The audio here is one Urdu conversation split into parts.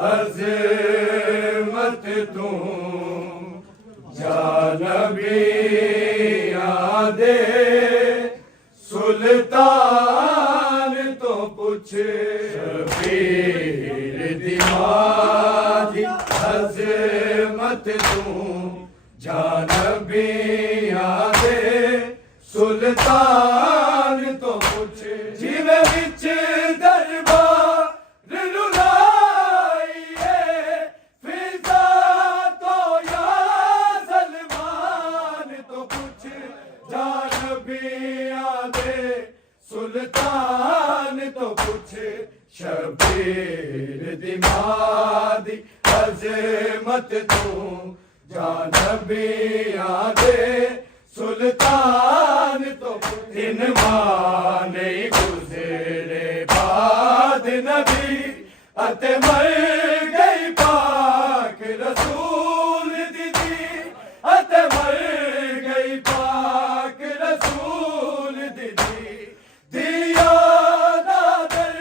عظمت تو جانبی آدے سلطان تو پوچھ شبیر دیوادی عظمت تو جانبی آدے سلطان تو پوچھ جیوے وچ دربار رلائیے فضا تو یا سلمان تو پوچھ جانبی آدے سلطان تو پوچھ شبیر دیمادی عظمت تو جانبی آدے سلطان تو دن مانے گزرے بعد نبی اتے مر گئی پاک رسول دیدی اتے مر گئی پاک رسول دیدی دیا دادر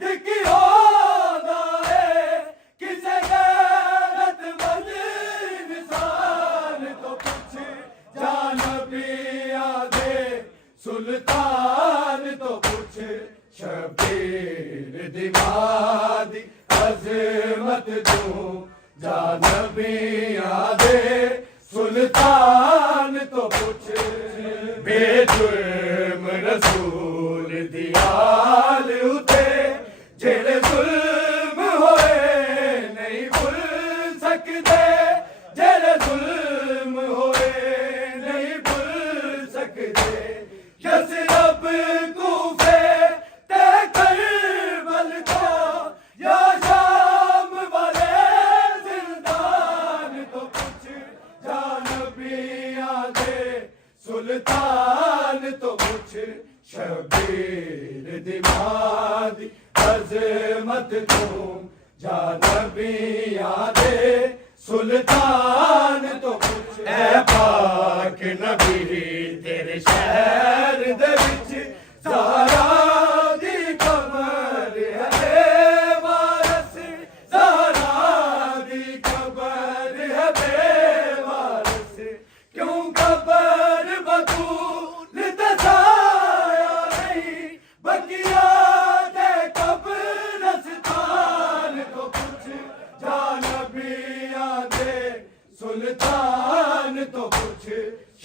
دکھیو دائے کسے غیرت مند انسان تو کچھ جانبی آدے سلطان تو پوچھ شبیر دیوادی عظمت تو جانبی آدے سلطان تو پوچھ بے جرم رسول دیال اتے جڑے ظلم ہوئے نہیں بھول سکتے جڑے ظلم ہوئے نہیں بھول سکتے یسرب کوفے تے کربل کو یا شام والے زندان تو کچھ جانبی آدے سلطان تو کچھ شبیر دیوادی عظمت تو جانبی آدے سلطان تو کچھ اے پاک نبی تیرے شہر دے وچ زہرا دی قبر ہے وارث زہرا دی قبر ہے وارث کیوں قبر بطول دسایا نہیں بقیہ دے قبرستان تو کچھ جانبی آدے سلطان تو کچھ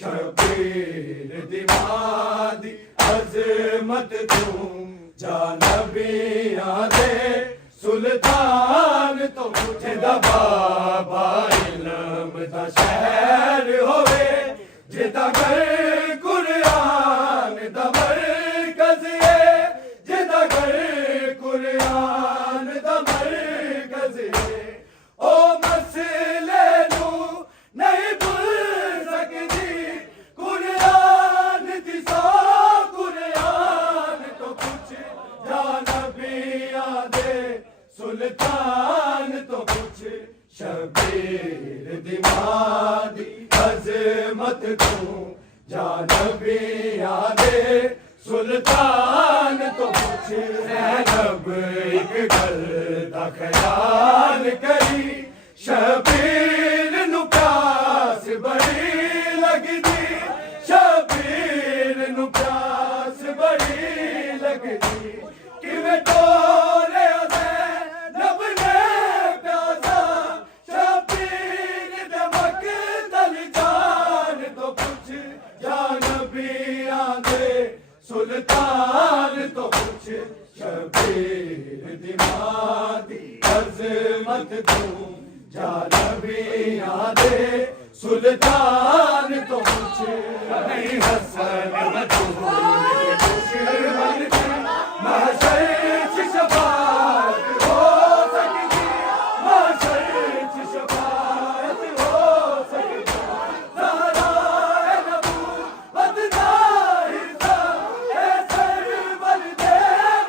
شبیر دیوادی عظمت تو جانبی آدے سلطان تو کچھ بابا علم دا شہر ہوئے جدا گھر قرآن دا مرکز ہے جدا گھر قرآن دا مرکز ہے او مسئلے نو نہیں بھول سکتی قرآن دی سو قرآن تو کچھ جانبی آدے سلطان تو کچھ شبیر دیوادی عظمت تو جانبی آدے سلطان تو کچھ زینب ایک گل دا خیال کری شبیر نو پیاس بڑی لگدی شبیر نو پیاس بڑی لگدی کیویں ٹورے زینب نے پیاسا شبیر دے مقتل جان تو کچھ جانبی آدے سلطان تو کچھ شبیر دیوادی عظمت تو جانبی آدے سلطان تو کچھ نہیں حسن بطول دشمن کے محشر چ شفاعت ہو سکتی محشر چ شفاعت ہو سکتی زہرا نبوت ظاہر سا اے سرور دے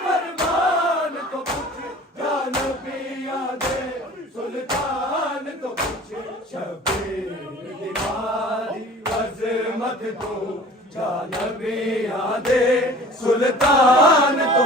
فرمان تو کچھ جانبی آدے سلطان تو کچھ شبیر دیوادی عظمت تو جانبی آدے سلطان تو